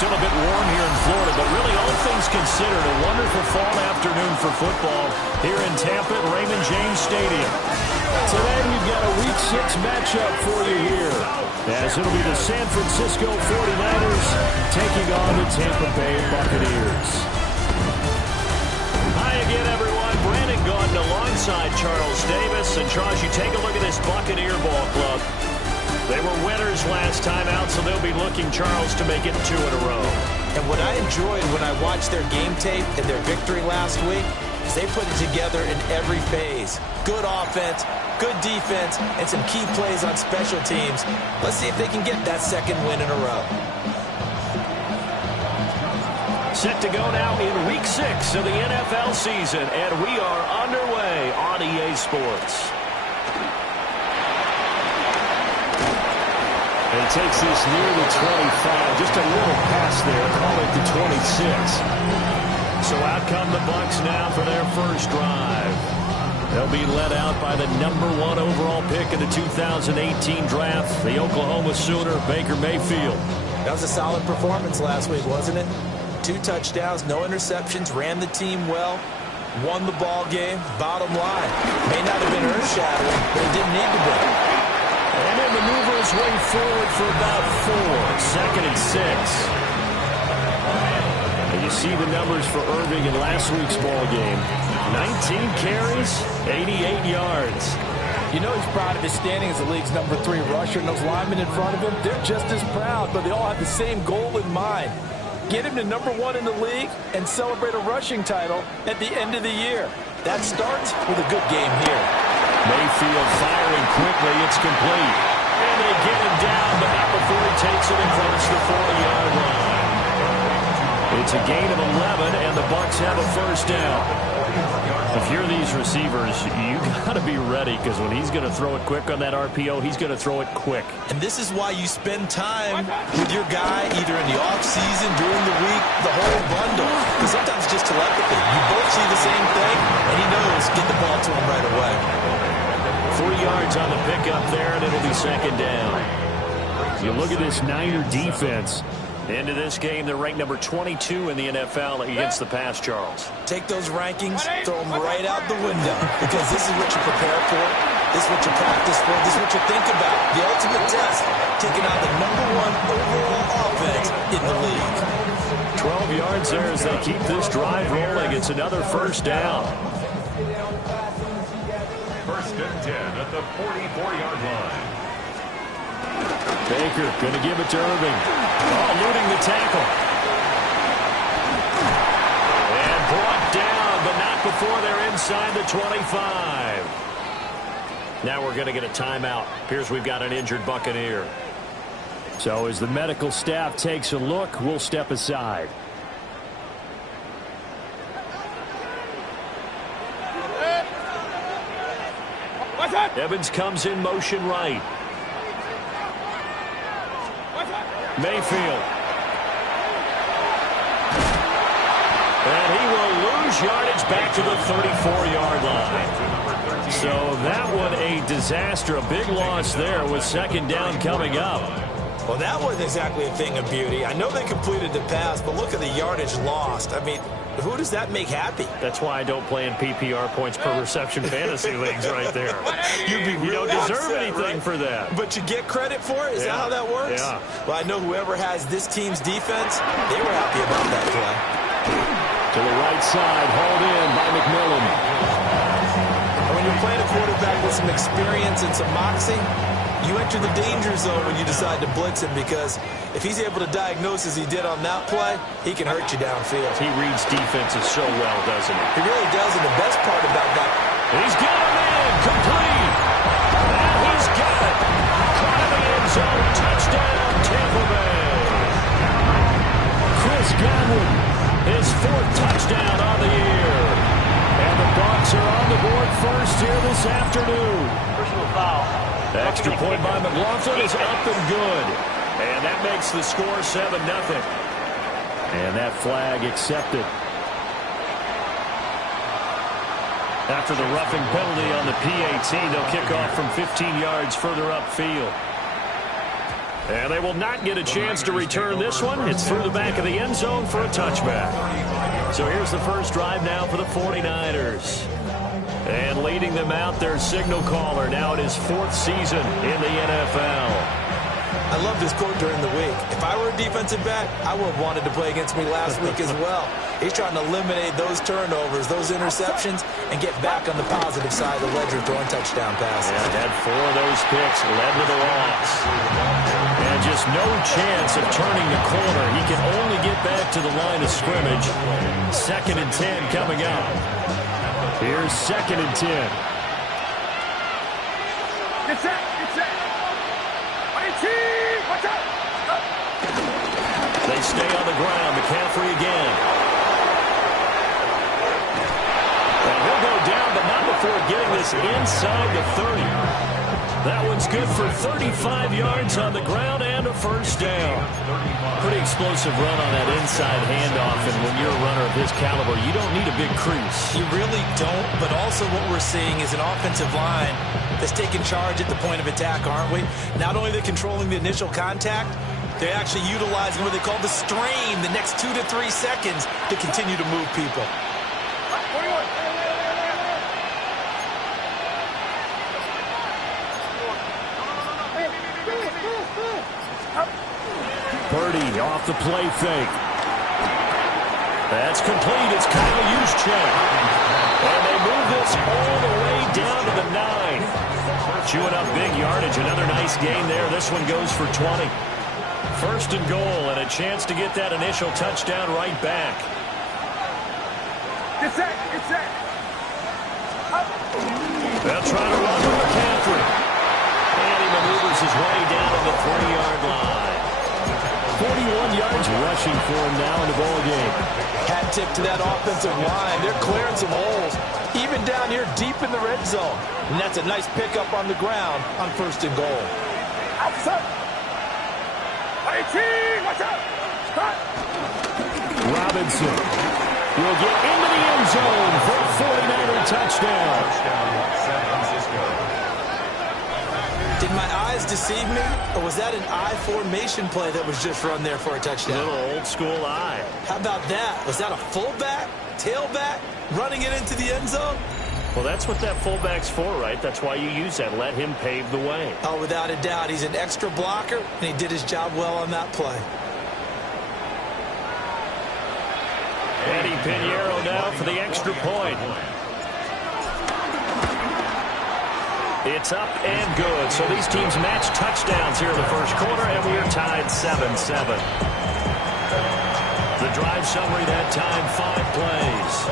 still a bit warm here in Florida, but really all things considered, a wonderful fall afternoon for football here in Tampa at Raymond James Stadium. Today we've got a Week 6 matchup for you here, as it'll be the San Francisco 49ers taking on the Tampa Bay Buccaneers. Hi again, everyone. Brandon Gaudin alongside Charles Davis. And Charles, you take a look at this Buccaneer ball club. They were winners last time out, so they'll be looking, Charles, to make it 2 in a row. And what I enjoyed when I watched their game tape and their victory last week is they put it together in every phase. Good offense, good defense, and some key plays on special teams. Let's see if they can get that second win in a row. Set to go now in Week 6 of the NFL season, and we are underway on EA Sports. And he takes this near the 25. Just a little pass there. Call it the 26. So out come the Bucs now for their first drive. They'll be led out by the #1 overall pick in the 2018 draft, the Oklahoma Sooner, Baker Mayfield. That was a solid performance last week, wasn't it? 2 touchdowns, no interceptions, ran the team well, won the ball game. Bottom line, may not have been earth-shattering, but it didn't need to be. And he'll maneuver his way forward for about 4. 2nd and 6. And you see the numbers for Irving in last week's ball game. 19 carries, 88 yards. You know he's proud of his standing as the league's #3 rusher, and those linemen in front of him, they're just as proud, but they all have the same goal in mind. Get him to #1 in the league and celebrate a rushing title at the end of the year. That starts with a good game here. Mayfield firing quickly. It's complete. And they get him down, but not before he takes it across the 40-yard line. It's a gain of 11, and the Bucs have a first down. If you're these receivers, you got to be ready, because when he's going to throw it quick on that RPO, he's going to throw it quick. And this is why you spend time with your guy, either in the offseason, during the week, the whole bundle. Because sometimes it's just telepathy. You both see the same thing, and he knows get the ball to him right away. 3 yards on the pickup there, and it'll be 2nd down. You look at this Niner defense. Into this game, they're ranked #22 in the NFL against the pass, Charles. Take those rankings, throw them right out the window, because this is what you prepare for, this is what you practice for, this is what you think about. The ultimate test, taking out the #1 overall offense in the league. 12 yards there as they keep this drive rolling. It's another first down. 1st and 10 at the 44-yard line. Baker going to give it to Irving. Oh, eluding the tackle. And brought down, but not before they're inside the 25. Now we're going to get a timeout. Appears we've got an injured Buccaneer. So as the medical staff takes a look, we'll step aside. Evans comes in motion right. Mayfield. And he will lose yardage back to the 34-yard line. So that one a disaster, a big loss there with 2nd down coming up. Well, that wasn't exactly a thing of beauty. I know they completed the pass, but look at the yardage lost. I mean, who does that make happy? That's why I don't play in PPR points per reception fantasy leagues right there. You don't deserve upset, anything right? for that. But you get credit for it? Is that how that works? Yeah. Well, I know whoever has this team's defense, they were happy about that play. To the right side, hauled in by McMillan. And when you're playing a quarterback with some experience and some moxie, you enter the danger zone when you decide to blitz him, because if he's able to diagnose as he did on that play, he can hurt you downfield. He reads defenses so well, doesn't he? He really does, and the best part about that... He's got him in, complete. And he's got it. Caught in the end zone, touchdown, Tampa Bay. Chris Godwin, his 4th touchdown on the year. And the Bucs are on the board first here this afternoon. Personal foul. Extra point by McLaughlin is up and good. And that makes the score 7-0. And that flag accepted. After the roughing penalty on the PAT, they'll kick off from 15 yards further upfield. And they will not get a chance to return this one. It's through the back of the end zone for a touchback. So here's the first drive now for the 49ers. And leading them out, their signal caller, now in his 4th season in the NFL. I love this quote during the week. If I were a defensive back, I would have wanted to play against me last week as well. He's trying to eliminate those turnovers, those interceptions, and get back on the positive side of the ledger throwing touchdown passes. Yeah, had 4 of those picks, led to the loss. And just no chance of turning the corner. He can only get back to the line of scrimmage. 2nd and 10 coming up. Here's 2nd and 10. Get set, get set. Watch out. They stay on the ground. McCaffrey again. And he'll go down, but not before getting this inside the 30. That one's good for 35 yards on the ground and a first down. Pretty explosive run on that inside handoff, and when you're a runner of his caliber, you don't need a big crease. You really don't, but also what we're seeing is an offensive line that's taking charge at the point of attack, aren't we? Not only are they controlling the initial contact, they're actually utilizing what they call the strain, the next 2 to 3 seconds to continue to move people. Purdy off the play fake. That's complete. It's Kyle Juszczyk. And they move this all the way down to the 9. Chewing up big yardage. Another nice gain there. This one goes for 20. 1st and goal, and a chance to get that initial touchdown right back. Get set, get set. They'll try to run with McCaffrey. And he maneuvers his way down to the 3-yard line. 41 yards rushing for him now in the ball game. Hat tip to that offensive line. They're clearing some holes, even down here deep in the red zone. And that's a nice pickup on the ground on 1st and goal. Outside. Watch out. Stop. Robinson will get into the end zone for a 49er touchdown. Did my eyes deceive me, or was that an I formation play that was just run there for a touchdown? Little old school eye. How about that? Was that a fullback, tailback, running it into the end zone? Well, that's what that fullback's for, right? That's why you use that. Let him pave the way. Oh, without a doubt. He's an extra blocker, and he did his job well on that play. Eddie Pinheiro now for the extra point. It's up and good. So these teams match touchdowns here in the first quarter, and we are tied 7-7. The drive summary that time, 5 plays.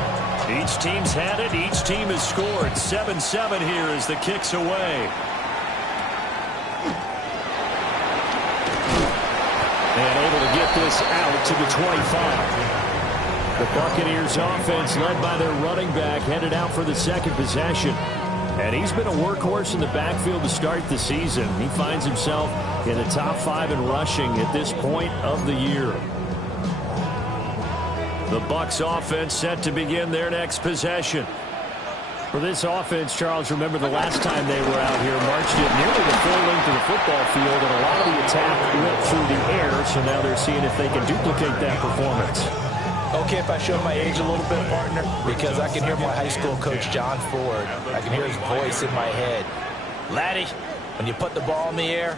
Each team's had it. Each team has scored. 7-7 here as the kick's away. And able to get this out to the 25. The Buccaneers offense led by their running back headed out for the 2nd possession. And he's been a workhorse in the backfield to start the season. He finds himself in the top 5 in rushing at this point of the year. The Bucs offense set to begin their next possession. For this offense, Charles, remember the last time they were out here, marched it nearly the full length of the football field, and a lot of the attack went through the air, so now they're seeing if they can duplicate that performance. Okay, if I show my age a little bit, partner, because I can hear my high school coach, John Ford. I can hear his voice in my head. Laddie, when you put the ball in the air,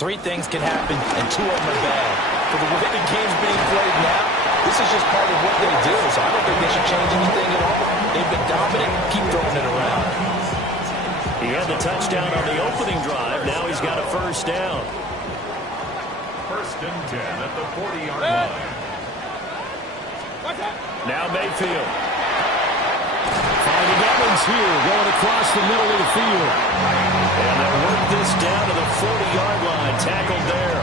3 things can happen, and 2 of them are bad. For the way the game's being played now, this is just part of what they do, so I don't think they should change anything at all. They've been dominant. Keep throwing it around. He had the touchdown on the opening drive. Now he's got a first down. 1st and 10 at the 40-yard line. Now Mayfield. Finding Evans here, going across the middle of the field. And they'll work this down to the 40-yard line. Tackled there.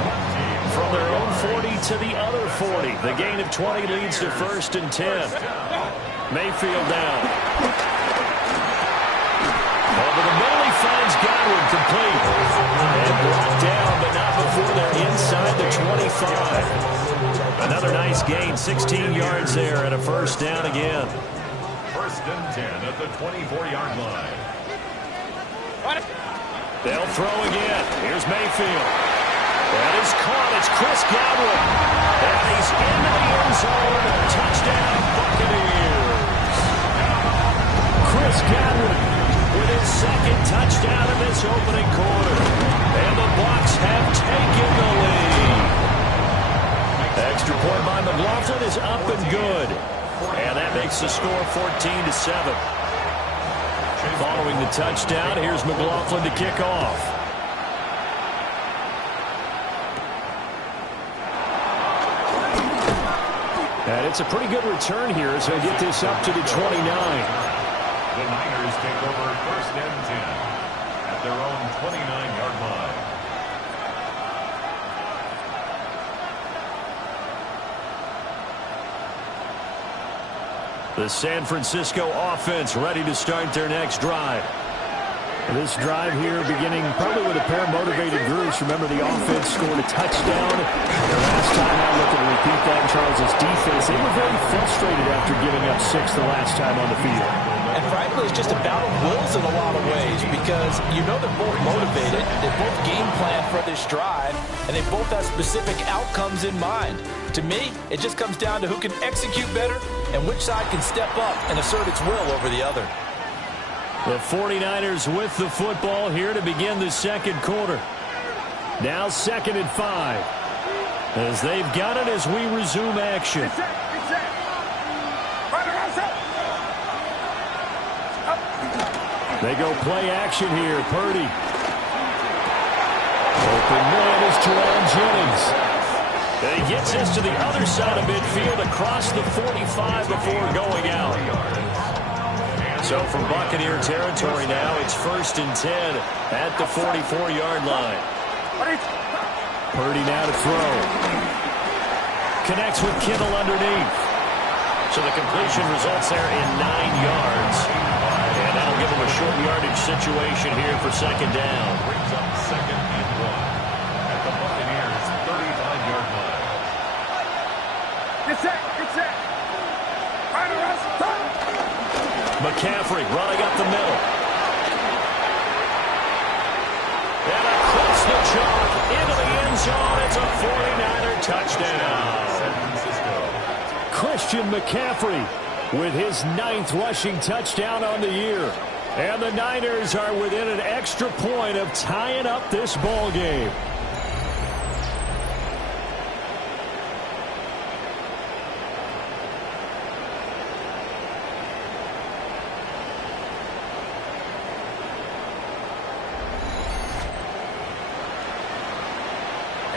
From their own 40 to the other 40. The gain of 20 leads to 1st and 10. Mayfield down. Over the middle, he finds Godwin complete. And brought down, but not before they're inside the 25. Another nice gain, 16 yards there, and a first down again. 1st and 10 at the 24-yard line. They'll throw again. Here's Mayfield. That is caught. It's Chris Godwin. And he's into the end zone. Touchdown, Buccaneers. Chris Godwin with his second touchdown in this opening quarter. And the Bucs have taken the lead. Extra point by McLaughlin is up and good. And that makes the score 14-7. Following the touchdown, here's McLaughlin to kick off. And it's a pretty good return here as they get this up to the 29. The Niners take over first and 10 at their own 29-yard line. The San Francisco offense ready to start their next drive. This drive here beginning probably with a pair of motivated groups. Remember, the offense scored a touchdown. The last time out, looking to repeat that in Charles' defense. They were very frustrated after giving up 6 the last time on the field. And frankly, it's just a battle of wills in a lot of ways because you know they're both motivated. They both game plan for this drive, and they both have specific outcomes in mind. To me, it just comes down to who can execute better and which side can step up and assert its will over the other. The 49ers with the football here to begin the second quarter. Now 2nd and 5. As they've got it as we resume action. They go play action here. Purdy. Open man is Terrell Jennings. And he gets us to the other side of midfield across the 45 before going out. So from Buccaneer territory now, it's 1st and 10 at the 44-yard line. Purdy now to throw. Connects with Kittle underneath. So the completion results there in 9 yards. And that'll give him a short yardage situation here for 2nd down. Brings up 2nd and 1 at the Buccaneers' 35-yard line. Get set, get set. Right around, stop. McCaffrey running up the middle. And across the chalk into the end zone. It's a 49er touchdown. San Francisco. Christian McCaffrey with his 9th rushing touchdown on the year. And the Niners are within an extra point of tying up this ball game.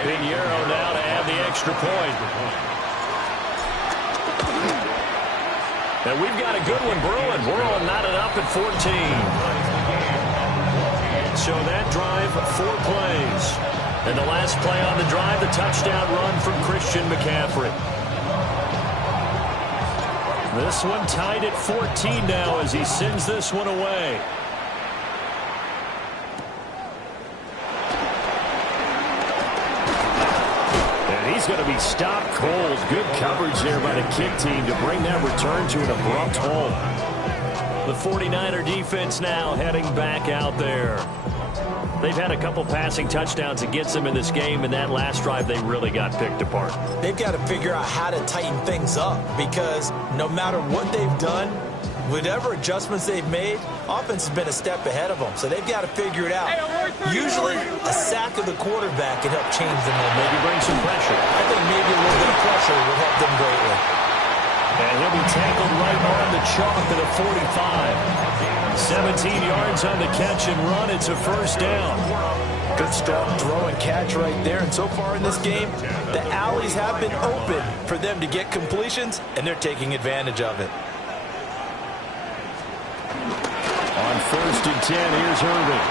Pinheiro now to add the extra point. And we've got a good one brewing. We're all knotted up at 14. So that drive, 4 plays. And the last play on the drive, the touchdown run from Christian McCaffrey. This one tied at 14 now as he sends this one away. He's going to be stopped cold. Good coverage there by the kick team to bring that return to an abrupt halt. The 49er defense now heading back out there. They've had a couple passing touchdowns against them in this game, and that last drive they really got picked apart. They've got to figure out how to tighten things up because no matter what they've done, whatever adjustments they've made, offense has been a step ahead of them. So they've got to figure it out. Usually, a sack of the quarterback can help change the momentum. Maybe bring some pressure. I think maybe a little bit of pressure would help them greatly. And he'll be tackled right on the chalk at the 45. 17 yards on the catch and run. It's a 1st down. Good strong throw and catch right there. And so far in this game, the alleys have been open for them to get completions, and they're taking advantage of it. On 1st and 10, here's Irving.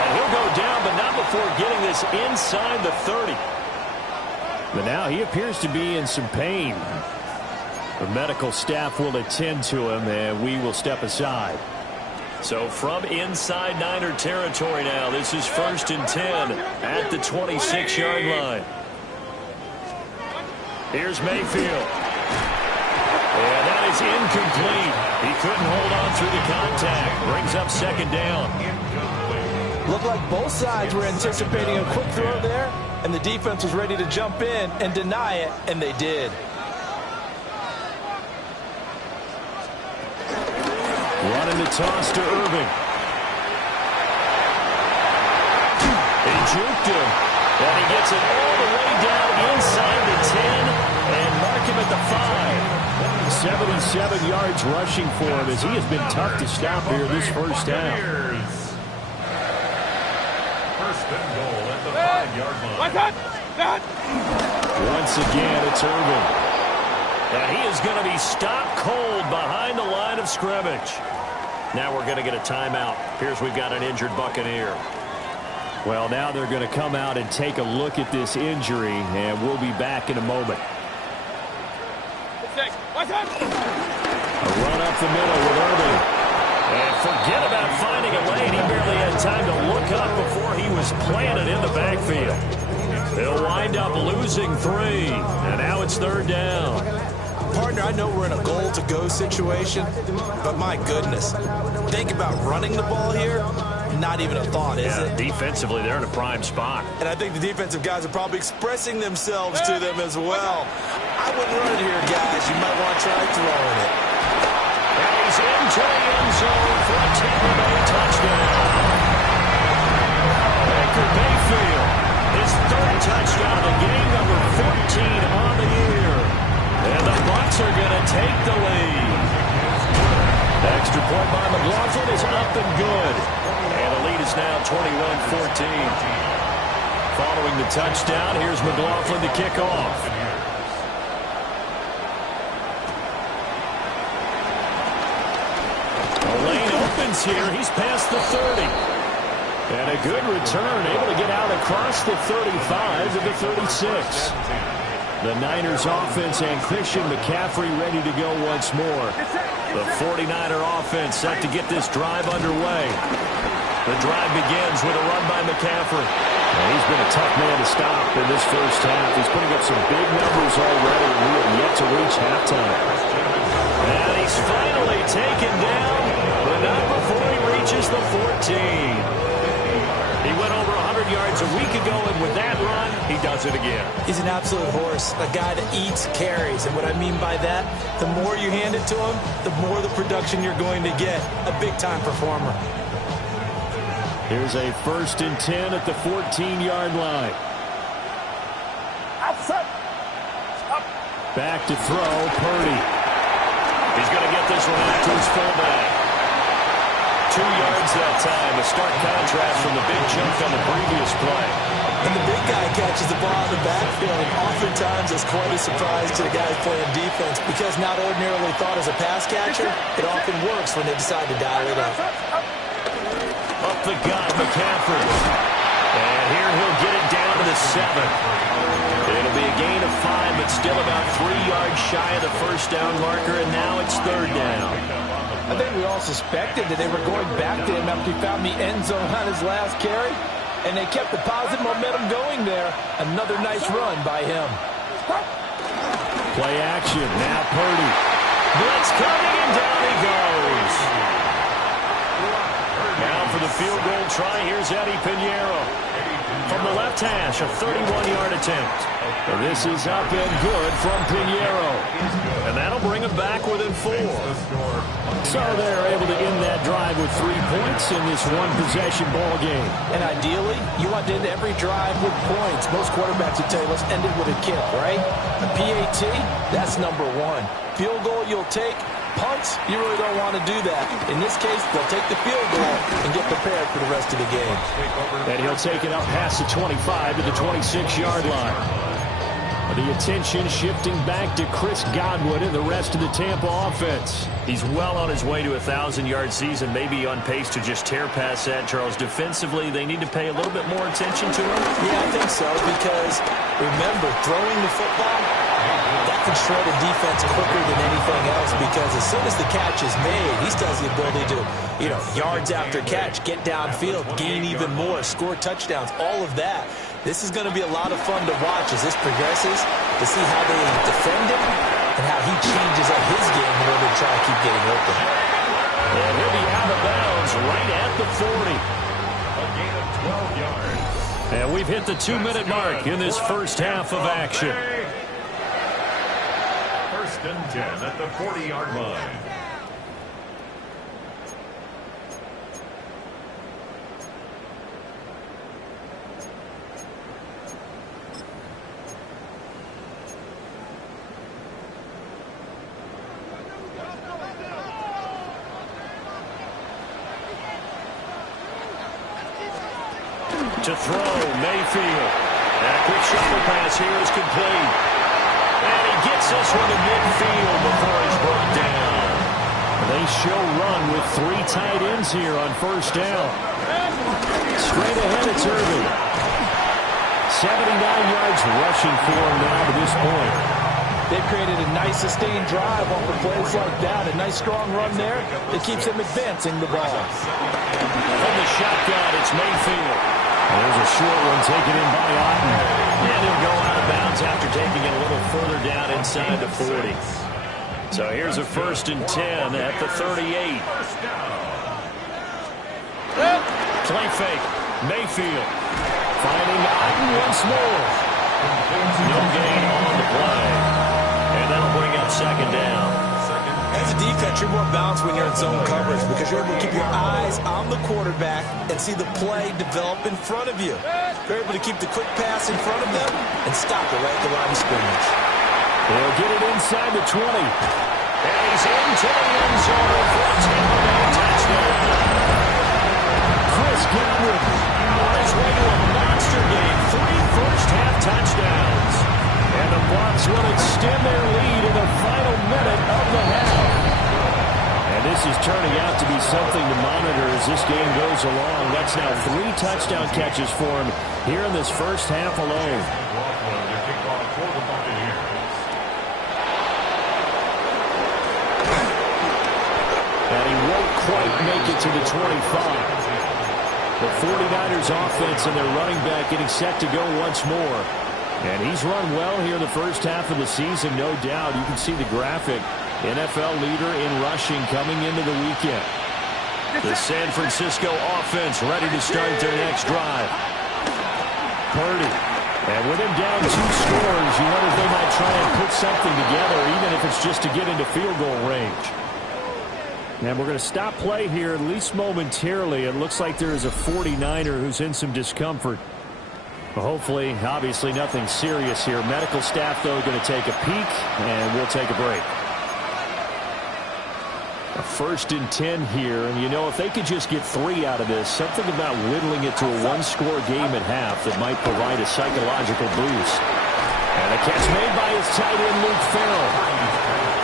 And he'll go down, but not before getting this inside the 30. But now he appears to be in some pain. The medical staff will attend to him, and we will step aside. So from inside Niner territory now, this is 1st and 10 at the 26-yard line. Here's Mayfield. And that is incomplete. He couldn't hold on through the contact. Brings up 2nd down. Looked like both sides were anticipating a quick throw there, and the defense was ready to jump in and deny it, and they did. Running the toss to Irving. He juked him, and he gets it all the way down inside the 10 and mark him at the 5. 77 yards rushing for him as he has been tough to stop here this first half. First and goal at the 5-yard line. Once again, it's Irving. And he is going to be stopped cold behind the line of scrimmage. Now we're going to get a timeout. Here's we've got an injured Buccaneer. Well, now they're going to come out and take a look at this injury, and we'll be back in a moment. A run up the middle with Irving. And forget about finding a lane. He barely had time to look up before he was planted in the backfield. They'll wind up losing 3, and now it's 3rd down. Partner, I know we're in a goal-to-go situation, but my goodness, think about running the ball here. Not even a thought, is it? Defensively, they're in a prime spot. And I think the defensive guys are probably expressing themselves to them as well. I wouldn't run it here, guys. You might want to try throwing it. And he's into the end zone for a Tampa Bay touchdown. Baker Mayfield, his 3rd touchdown of the game, number 14 on the year. And the Bucs are going to take the lead. Extra point by McLaughlin is up and good. And the lead is now 21-14. Following the touchdown, here's McLaughlin to kick off. The lane opens here. He's past the 30. And a good return, able to get out across the 35 to the 36. The Niners offense and Christian McCaffrey ready to go once more. The 49er offense set to get this drive underway. The drive begins with a run by McCaffrey. And he's been a tough man to stop in this first half. He's putting up some big numbers already, and we have yet to reach halftime. And he's finally taken down, but not before he reaches the 14. He went over 100 yards a week ago, and with that run, he does it again. He's an absolute horse, a guy that eats carries. And what I mean by that, the more you hand it to him, the more the production you're going to get. A big-time performer. Here's a 1st and 10 at the 14-yard line. Outside. Stop. Back to throw, Purdy. He's going to get this one out to his fullback. 2 yards that time, a stark contrast from the big chunk on the previous play. And the big guy catches the ball in the backfield, and oftentimes it's quite a surprise to the guys playing defense because not ordinarily thought as a pass catcher, it often works when they decide to dial it up. Up the gut, McCaffrey. And here he'll get it down to the 7. It'll be a gain of 5, but still about 3 yards shy of the first down marker, and now it's 3rd down. I think we all suspected that they were going back to him after he found the end zone on his last carry, and they kept the positive momentum going there. Another nice run by him. Play action, now Purdy. Blitz coming, and down he goes. Now for the field goal try, here's Eddie Pinheiro. From the left hash, a 31-yard attempt. And this is up and good from Pinheiro. And that'll bring him back within 4. So they're able to end that drive with 3 points in this one-possession ball game. And ideally, you want to end every drive with points. Most quarterbacks would tell you, let's end it with a kick, right? A PAT, that's number 1. Field goal you'll take. Punts, you really don't want to do that. In this case, they'll take the field goal and get prepared for the rest of the game. And he'll take it up past the 25 to the 26-yard line. The attention shifting back to Chris Godwin and the rest of the Tampa offense. He's well on his way to a 1,000-yard season, maybe on pace to just tear past that, Charles. Defensively, they need to pay a little bit more attention to him. Yeah, I think so, because remember, throwing the football, that can shred a defense quicker than anything else, because as soon as the catch is made, he still has the ability to, yards after catch, get downfield, gain even more, score touchdowns, all of that. This is going to be a lot of fun to watch as this progresses, to see how they defend him and how he changes up his game in order to try to keep getting open. And he'll be out of bounds right at the 40. A gain of And we've hit the 2-minute mark in this first half of action. First and 10 at the 40-yard line. To throw, Mayfield. And a quick shuffle pass here is complete. And he gets this one to midfield before he's brought down. They show run with 3 tight ends here on first down. Straight ahead, it's Irving. 79 yards rushing for him now to this point. They've created a nice sustained drive off of plays like that. A nice strong run there. It keeps them advancing the ball. From the shotgun, it's Mayfield. There's a short one taken in by Otten. And he'll go out of bounds after taking it a little further down inside the 40. So here's a first and 10 at the 38. Play fake. Mayfield finding Otten once more. No gain on the play. And that'll bring up second down. As a defense, you're more balanced when you're in zone coverage because you're able to keep your eyes on the quarterback and see the play develop in front of you. You're able to keep the quick pass in front of them and stop it right at the line of scrimmage. They'll get it inside the 20. And he's into the end zone for a touchdown. Chris Godwin on his way to a monster game. 3 first-half touchdowns. And the Bucs will extend their lead in the final minute of the half. And this is turning out to be something to monitor as this game goes along. That's now 3 touchdown catches for him here in this first half alone. And he won't quite make it to the 25. The 49ers offense and their running back getting set to go once more. And he's run well here in the first half of the season, no doubt. You can see the graphic. NFL leader in rushing coming into the weekend. The San Francisco offense ready to start their next drive. Purdy. And with him down 2 scores, you wonder if they might try and put something together, even if it's just to get into field goal range. And we're going to stop play here, at least momentarily. It looks like there is a 49er who's in some discomfort. Well, hopefully, obviously, nothing serious here. Medical staff, though, going to take a peek, and we'll take a break. A first and 10 here, and you know, if they could just get 3 out of this, something about whittling it to a 1-score game at half that might provide a psychological boost. And a catch made by his tight end, Luke Farrell.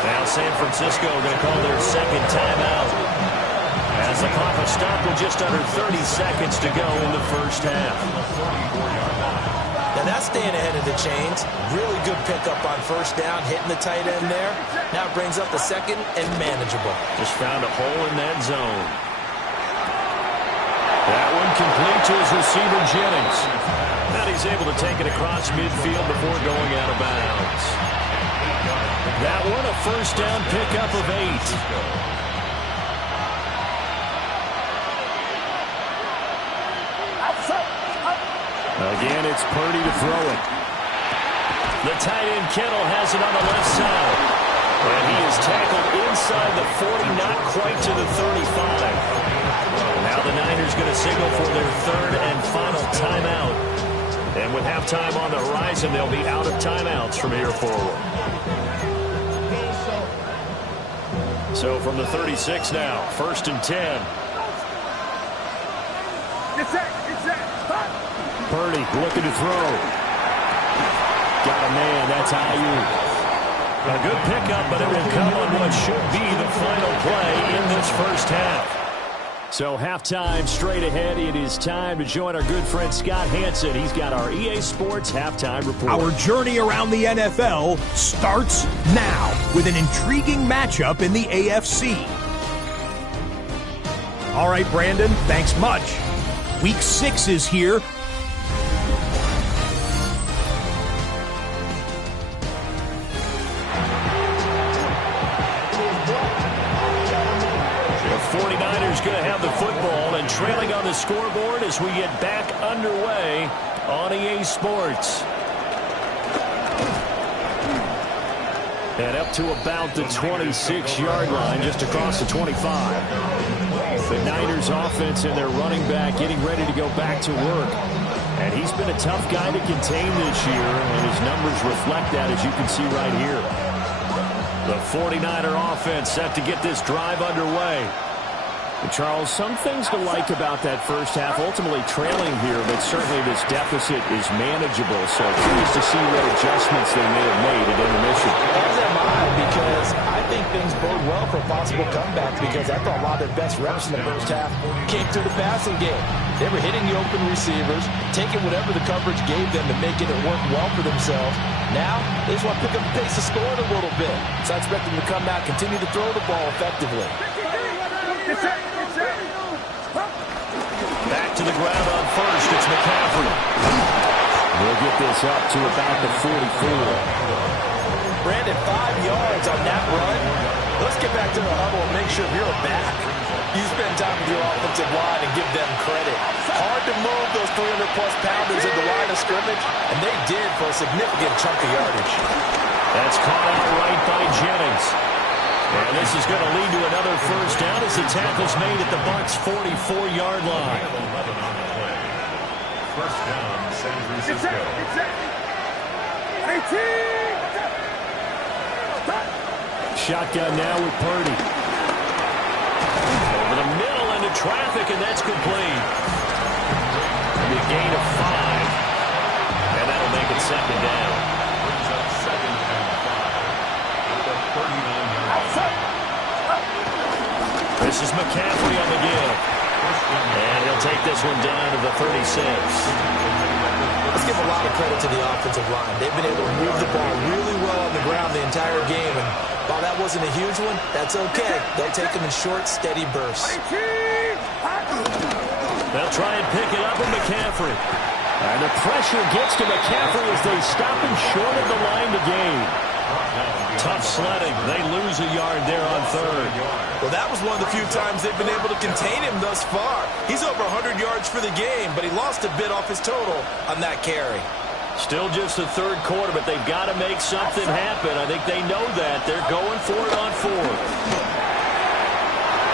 Now San Francisco going to call their second timeout as the clock will stop with just under 30 seconds to go in the first half. Now that's staying ahead of the chains. Really good pickup on first down, hitting the tight end there. Now it brings up the second and manageable. Just found a hole in that zone. That one complete to his receiver, Jennings. Now he's able to take it across midfield before going out of bounds. That one a first down pickup of 8. Again, it's Purdy to throw it. The tight end Kittle has it on the left side. And he is tackled inside the 40, not quite to the 35. Now the Niners going to signal for their 3rd and final timeout. And with halftime on the horizon, they'll be out of timeouts from here forward. So from the 36 now, 1st and 10. Get set. Purdy looking to throw. Got a man. That's Ayuk. A good pickup, but it will come on what should be the final play in this first half. So halftime straight ahead. It is time to join our good friend Scott Hansen. He's got our EA Sports halftime report. Our journey around the NFL starts now with an intriguing matchup in the AFC. All right, Brandon, thanks much. Week 6 is here. The 49ers going to have the football and trailing on the scoreboard as we get back underway on EA Sports. And up to about the 26-yard line, just across the 25. The Niners offense and their running back getting ready to go back to work. And he's been a tough guy to contain this year, and his numbers reflect that, as you can see right here. The 49er offense set to get this drive underway. Charles, some things to like about that first half, ultimately trailing here, but certainly this deficit is manageable. So curious to see what adjustments they may have made at intermission. As am I, because I think things bode well for possible comebacks, because I thought a lot of their best reps in the first half came through the passing game. They were hitting the open receivers, taking whatever the coverage gave them and making it work well for themselves. Now, they just want to pick up the pace of scoring a little bit. So I expect them to come out, continue to throw the ball effectively. Back to the ground on first. It's McCaffrey. We'll get this up to about the 44. Brandon, 5 yards on that run. Let's get back to the huddle and make sure you're back. You spend time with your offensive line and give them credit. Hard to move those 300-plus pounders at the line of scrimmage, and they did for a significant chunk of yardage. That's caught out right by Jennings. And this is going to lead to another first down as the tackle's made at the Bucs' 44-yard line. First down, San Francisco. Shotgun now with Purdy. Over the middle into traffic, and that's complete. A gain of 5. And that'll make it second down. Brings up second and 5 at the 39-yard line. This is McCaffrey on the give. And he'll take this one down to the 36. Let's give a lot of credit to the offensive line. They've been able to move the ball really well on the ground the entire game. And while that wasn't a huge one, that's okay. They'll take them in short, steady bursts. They'll try and pick it up with McCaffrey. And the pressure gets to McCaffrey as they stop him short of the line to gain. Tough sledding. They lose a yard there on third. Well, that was one of the few times they've been able to contain him thus far. He's over 100 yards for the game, but he lost a bit off his total on that carry. Still just the third quarter, but they've got to make something happen. I think they know that. They're going for it on fourth.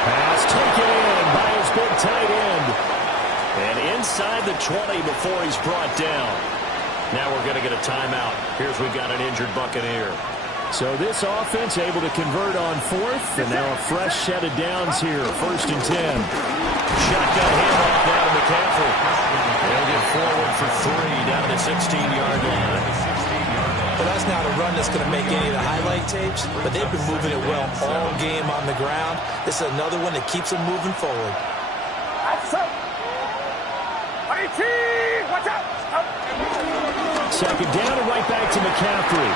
Pass taken in by his big tight end. And inside the 20 before he's brought down. Now we're going to get a timeout. Here's we've got an injured Buccaneer. So this offense able to convert on fourth, and now a fresh set of downs here. First and 10. Shotgun handoff now to McCaffrey. They'll get forward for 3 down to the 16-yard line. Well, that's not a run that's going to make any of the highlight tapes, but they've been moving it well all game on the ground. This is another one that keeps them moving forward. Second down and right back to McCaffrey.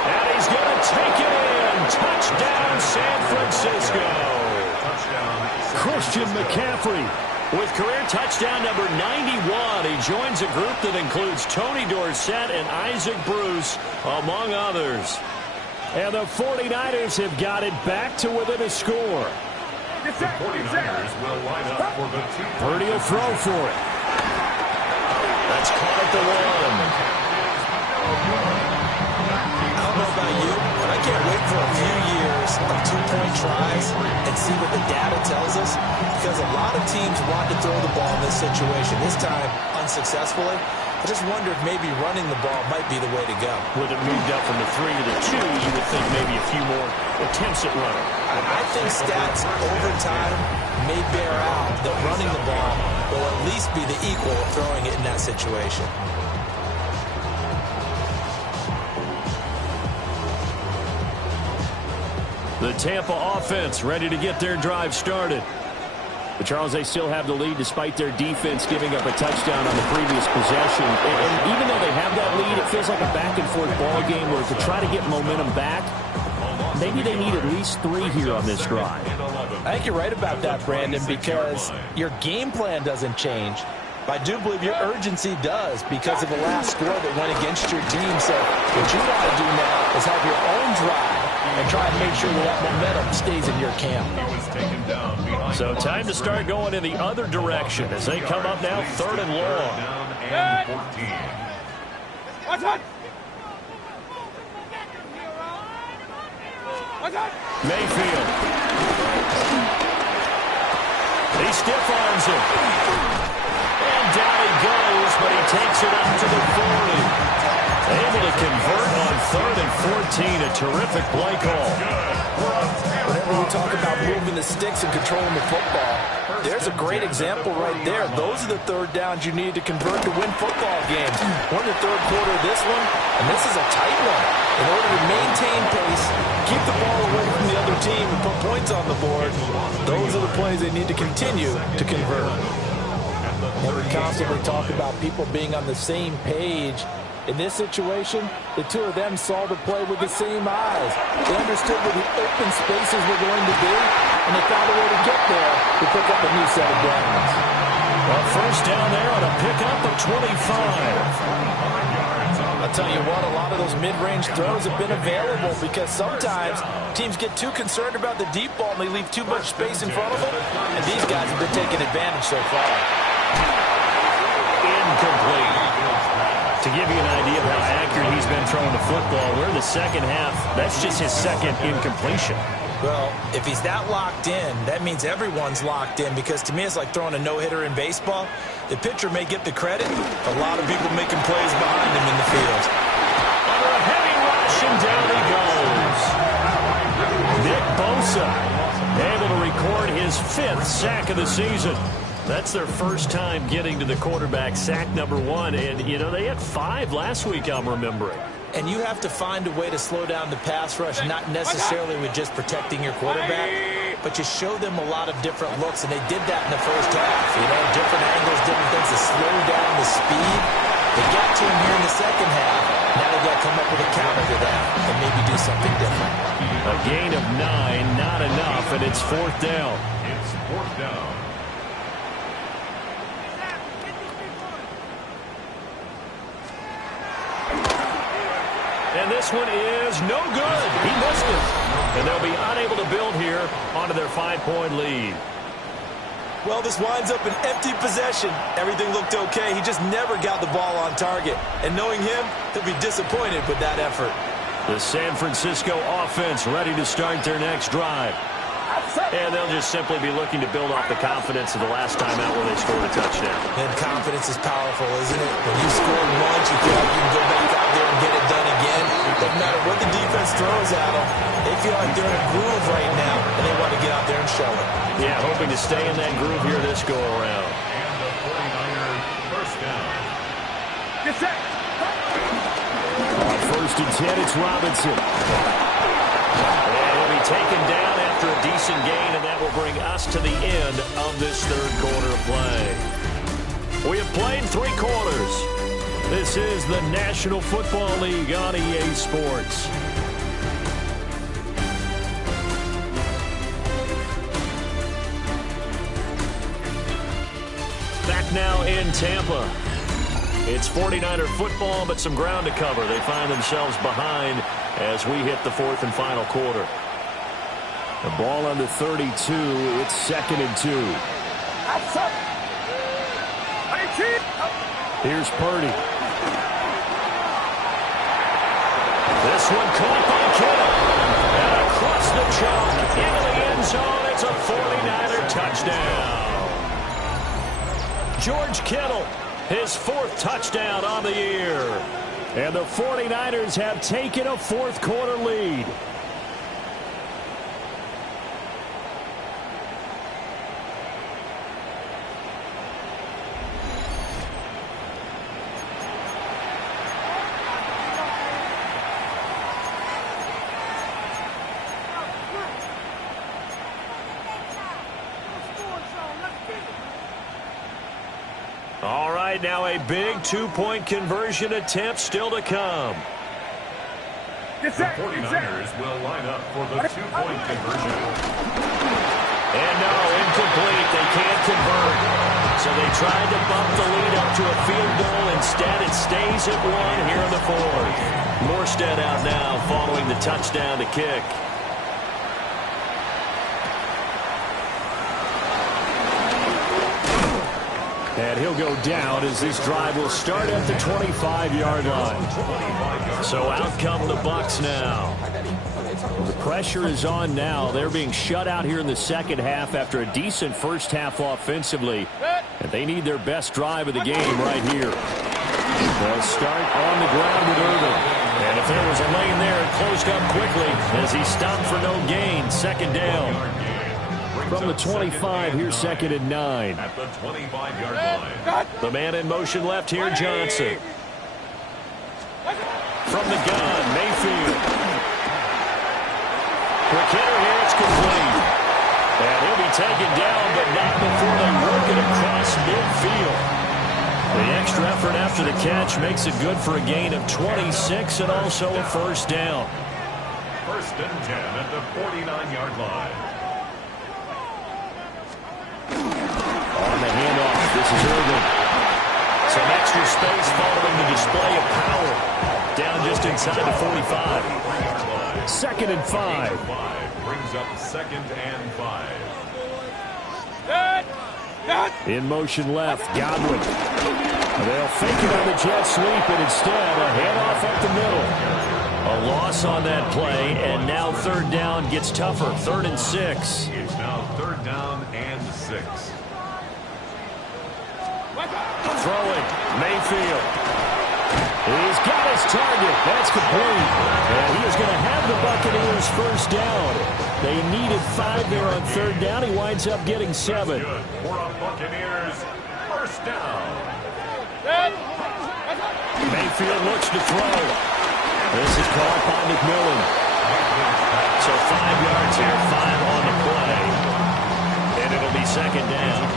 And he's going to take it in. Touchdown, San Francisco. Christian McCaffrey with career touchdown number 91. He joins a group that includes Tony Dorsett and Isaac Bruce, among others. And the 49ers have got it back to within a score. The 49ers will line up for the 2. Purdy will throw for it. That's caught at the 1. I don't know about you, but I can't wait for a few years of 2-point tries and see what the data tells us, because a lot of teams want to throw the ball in this situation, this time unsuccessfully. I just wonder if maybe running the ball might be the way to go. With it moved up from the 3 to the 2, you would think maybe a few more attempts at running. I think stats over time may bear out that running the ball will at least be the equal of throwing it in that situation. The Tampa offense ready to get their drive started. But Charles, they still have the lead despite their defense giving up a touchdown on the previous possession. And even though they have that lead, it feels like a back-and-forth ball game where to try to get momentum back, maybe they need at least 3 here on this drive. I think you're right about that, Brandon, because your game plan doesn't change. But I do believe your urgency does because of the last score that went against your team. So what you want to do now is have your own drive and try and make sure that momentum stays in your camp. So time to start going in the other direction as they come up now 3rd and long. Watch out! Mayfield. He stiff-arms him. And down he goes, but he takes it up to the 40. Able to convert on 3rd and 14. A terrific play call. Whenever we talk about moving the sticks and controlling the football, there's a great example right there. Those are the third downs you need to convert to win football games. We're in the third quarter of this one, and this is a tight one. In order to maintain pace, keep the ball away from the other team, and put points on the board, those are the plays they need to continue to convert. And we constantly talk about people being on the same page. In this situation, the two of them saw the play with the same eyes. They understood where the open spaces were going to be, and they found a way to get there to pick up a new set of downs. Well, first down there on a pickup of 25. I'll tell you what, a lot of those mid-range throws have been available because sometimes teams get too concerned about the deep ball and they leave too much space in front of them, and these guys have been taking advantage so far. Incomplete. To give you an idea of how accurate he's been throwing the football, we're in the second half. That's just his second incompletion. Well, if he's that locked in, that means everyone's locked in, because to me it's like throwing a no-hitter in baseball. The pitcher may get the credit, a lot of people making plays behind him in the field. Under a heavy rush, and down he goes. Nick Bosa able to record his 5th sack of the season. That's their first time getting to the quarterback, sack number 1. And, you know, they had 5 last week, I'm remembering. And you have to find a way to slow down the pass rush, not necessarily with just protecting your quarterback, but you show them a lot of different looks, and they did that in the first half. You know, different angles, different things to slow down the speed. They got to him here in the second half. Now they got to come up with a counter to that and maybe do something different. A gain of 9, not enough, and it's 4th down. It's 4th down. And this one is no good. He missed it. And they'll be unable to build here onto their 5-point lead. Well, this winds up an empty possession. Everything looked okay. He just never got the ball on target. And knowing him, he'll be disappointed with that effort. The San Francisco offense ready to start their next drive. And they'll just simply be looking to build off the confidence of the last time out where they scored a touchdown. And confidence is powerful, isn't it? When you score once, you feel like you can go back out there and get it done again. Doesn't matter what the defense throws at them. They feel like they're in a groove right now, and they want to get out there and show it. Yeah, hoping to stay in that groove here this go-around. And the 49ers first down. Get set. On 1st and 10, it's Robinson. And he'll be taken down after a decent gain, and that will bring us to the end of this third quarter of play. We have played 3 quarters. This is the National Football League on EA Sports. Back now in Tampa. It's 49er football, but some ground to cover. They find themselves behind as we hit the 4th and final quarter. The ball on the 32. It's 2nd and 2. Here's Purdy. This one caught by Kittle. And across the chalk into the end zone. It's a 49er touchdown. George Kittle, his 4th touchdown on the year. And the 49ers have taken a 4th quarter lead. All right, now a big 2-point conversion attempt still to come. The 49ers will line up for the 2-point conversion. And no, incomplete. They can't convert. So they tried to bump the lead up to a field goal. Instead, it stays at 1 here in the 4th. Morstead out now following the touchdown to kick. And he'll go down as this drive will start at the 25-yard line. So out come the Bucs now. The pressure is on now. They're being shut out here in the second half after a decent first half offensively. And they need their best drive of the game right here. They'll start on the ground with Irvin. And if there was a lane there, it closed up quickly as he stopped for no gain. Second down. From the 25, here's second and 9. At the 25-yard line. The man in motion left here, Johnson. From the gun, Mayfield. Quick hitter here, it's complete. And he'll be taken down, but not before they work it across midfield. The extra effort after the catch makes it good for a gain of 26 and also a first down. First and 10 at the 49-yard line. On the handoff, this is Irvin. Some extra space following the display of power. Down just inside the 45. Second and 5. Brings up second and 5. In motion left, Godwin. They'll fake it on the jet sweep, and instead a handoff up the middle. A loss on that play, and now third down gets tougher. 3rd and 6. It's now 3rd down and 6. Throwing, Mayfield. He's got his target. That's complete. And he is going to have the Buccaneers first down. They needed 5 there on 3rd down. He winds up getting 7. Good for a Buccaneers first down. Mayfield looks to throw. This is caught by McMillan. So 5 yards here, 5 on the play. And it'll be second down.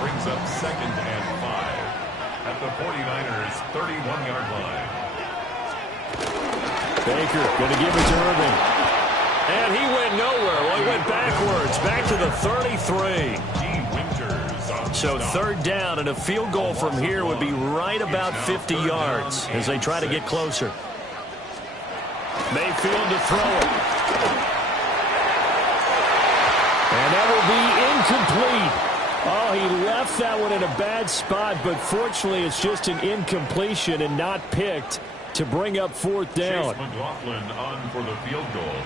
Brings up second and 5 at the 49ers 31-yard line. Baker going to give it to Irvin. And he went nowhere. Well, he went backwards, back to the 33. So 3rd down, and a field goal from here would be right about 50 yards as they try to get closer. Mayfield to throw it. And that will be incomplete. Oh, he left that one in a bad spot, but fortunately it's just an incompletion and not picked to bring up 4th down. Chase McLaughlin on for the field goal.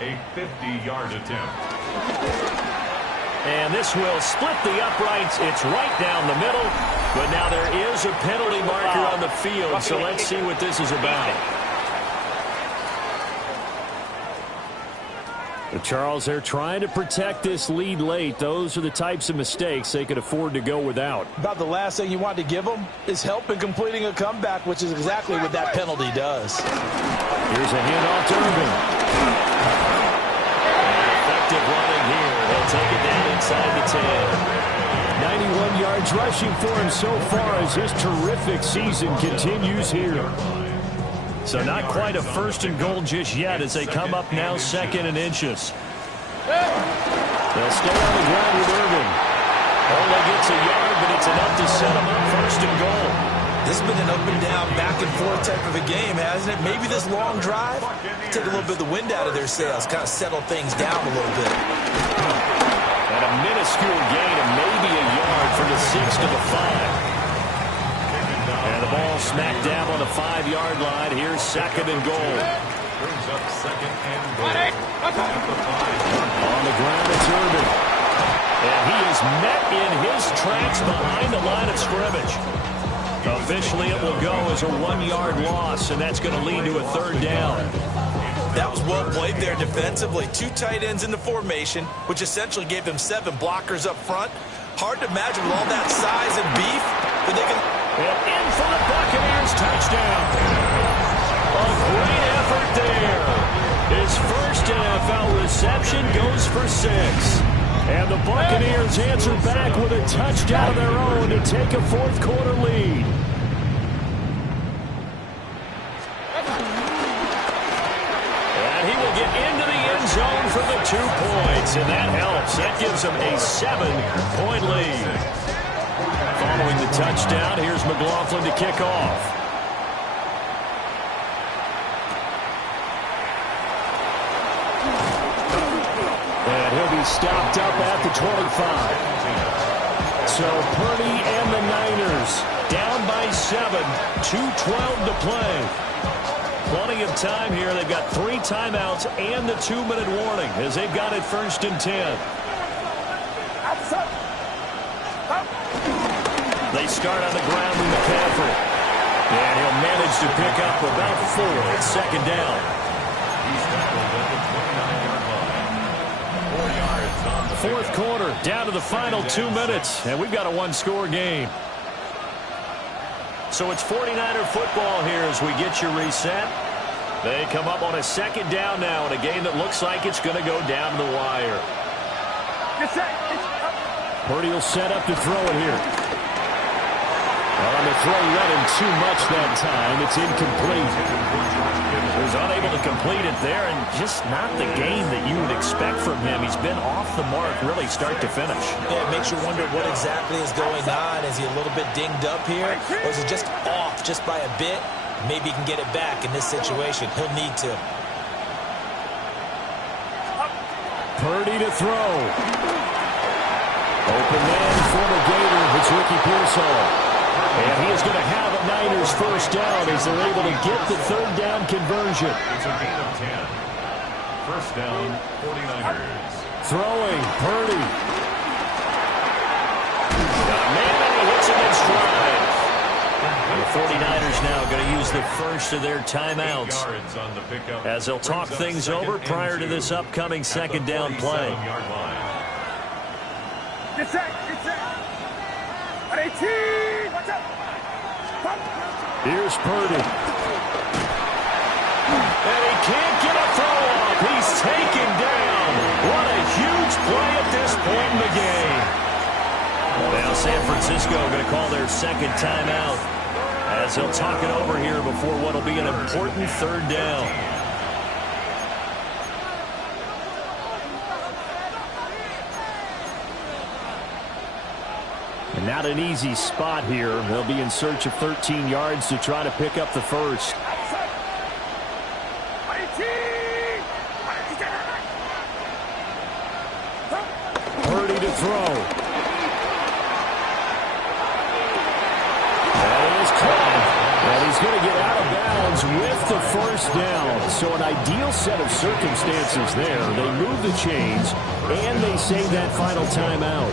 A 50-yard attempt. And this will split the uprights. It's right down the middle. But now there is a penalty marker on the field, so let's see what this is about. But Charles, they're trying to protect this lead late. Those are the types of mistakes they could afford to go without. About the last thing you want to give them is help in completing a comeback, which is exactly what that penalty does. Here's a handoff to Irvin. Effective running here. They'll take it down inside the 10. 91 yards rushing for him so far as his terrific season continues here. So not quite a 1st and goal just yet as they come up now 2nd and inches. They'll stay on the ground with Irvin. Only gets a yard, but it's enough to set him up 1st and goal. This has been an up and down, back and forth type of a game, hasn't it? Maybe this long drive, take a little bit of the wind out of their sails, kind of settle things down a little bit. And a minuscule gain of maybe a yard from the 6 to the 5. And the ball smack dab on the 5-yard line. Here's 2nd and goal. Brings up 2nd and goal. At the 5-yard line. On the ground, it's Irvin. And he is met in his tracks behind the line of scrimmage. Officially, it will go as a 1-yard loss, and that's going to lead to a 3rd down. That was well played there defensively. 2 tight ends in the formation, which essentially gave them 7 blockers up front. Hard to imagine with all that size and beef that they can... And in for the Buccaneers, touchdown. A great effort there. His first NFL reception goes for 6. And the Buccaneers answer back with a touchdown of their own to take a 4th quarter lead. And he will get into the end zone for the 2 points. And that helps. That gives them a 7-point lead. Following the touchdown, here's McLaughlin to kick off. And he'll be stopped up at the 25. So Purdy and the Niners down by 7, 2:12 to play. Plenty of time here. They've got 3 timeouts and the 2-minute warning as they've got it 1st and 10. They start on the ground with McCaffrey. And he'll manage to pick up about 4 at 2nd down. He's tackled at the 29-yard line. 4 yards on the 4th quarter, down to the final 2 minutes, and we've got a 1-score game. So it's 49er football here as we get you reset. They come up on a 2nd down now in a game that looks like it's going to go down to the wire. Purdy will set up to throw it here. Well, and the throw led him too much that time. It's incomplete. He was unable to complete it there, and just not the game that you would expect from him. He's been off the mark really start to finish. Yeah, it makes you wonder what exactly is going on. Is he a little bit dinged up here, or is it just off just by a bit? Maybe he can get it back in this situation. He'll need to. Purdy to throw. Open man for the Gator. It's Ricky Pearsall. And he is going to have a Niners 1st down as they're able to get the 3rd down conversion. It's a gain of 10. 1st down, 49ers. Throwing, Purdy. Got a man and he hits it in stride. The 49ers now going to use the first of their timeouts as they'll talk things over prior to this upcoming 2nd down play. Get set. 18. Watch out. Here's Purdy. And he can't get a throw off. He's taken down. What a huge play at this point in the game. Now San Francisco going to call their 2nd timeout as they'll talk it over here before what will be an important 3rd down. And not an easy spot here. They'll be in search of 13 yards to try to pick up the first. Purdy to throw. That is caught. And he's going to get out of bounds with the 1st down. So an ideal set of circumstances there. They move the chains, and they save that final timeout.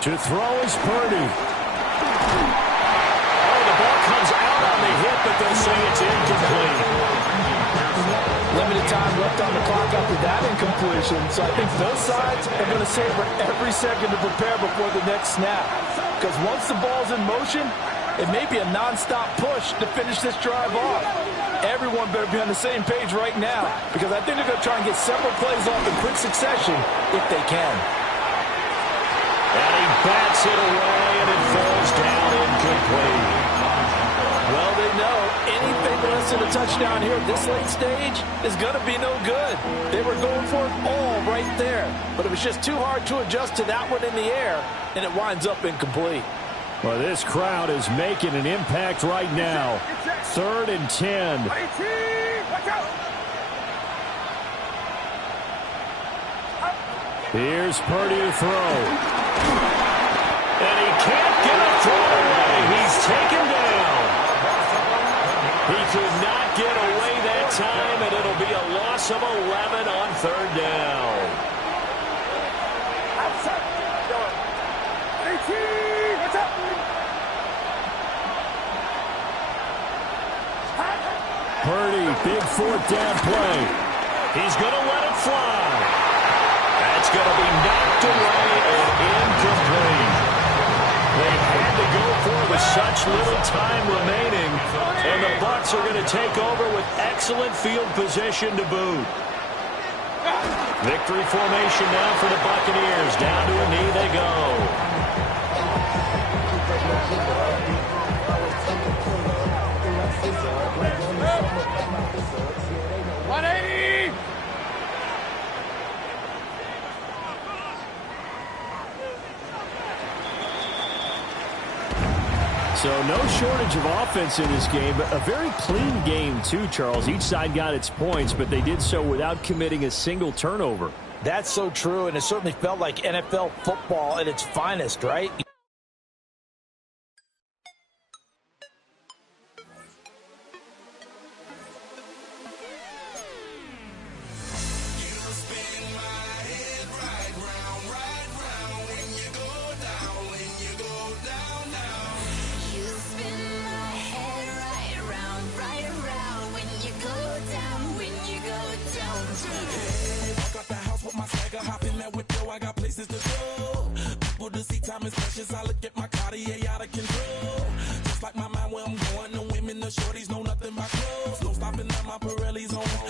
To throw is Purdy. Oh, the ball comes out on the hit, but they'll say it's incomplete. Limited time left on the clock after that incompletion, so I think both sides are going to savor every second to prepare before the next snap. Because once the ball's in motion, it may be a nonstop push to finish this drive off. Everyone better be on the same page right now, because I think they're going to try and get several plays off in quick succession if they can. And he bats it away, and it falls down incomplete. Well, they know anything less than a touchdown here at this late stage is going to be no good. They were going for it all right there, but it was just too hard to adjust to that one in the air, and it winds up incomplete. Well, this crowd is making an impact right now. 3rd and 10. Here's Purdy to throw. And he can't get a throw away. He's taken down. He could not get away that time, and it'll be a loss of 11 on 3rd down. Purdy, big 4th down play. He's going to let it fly. That's going to be knocked away and incomplete. They had to go for it with such little time remaining, and the Bucs are going to take over with excellent field position to boot. Victory formation now for the Buccaneers. Down to a knee they go. So no shortage of offense in this game, but a very clean game too, Charles. Each side got its points, but they did so without committing a single turnover. That's so true, and it certainly felt like NFL football at its finest, right? I got places to go. People to see, time is precious. I look at my Cartier out of control. Just like my mind where I'm going. The women, the shorties know nothing but clothes. No stopping at my Pirelli's on.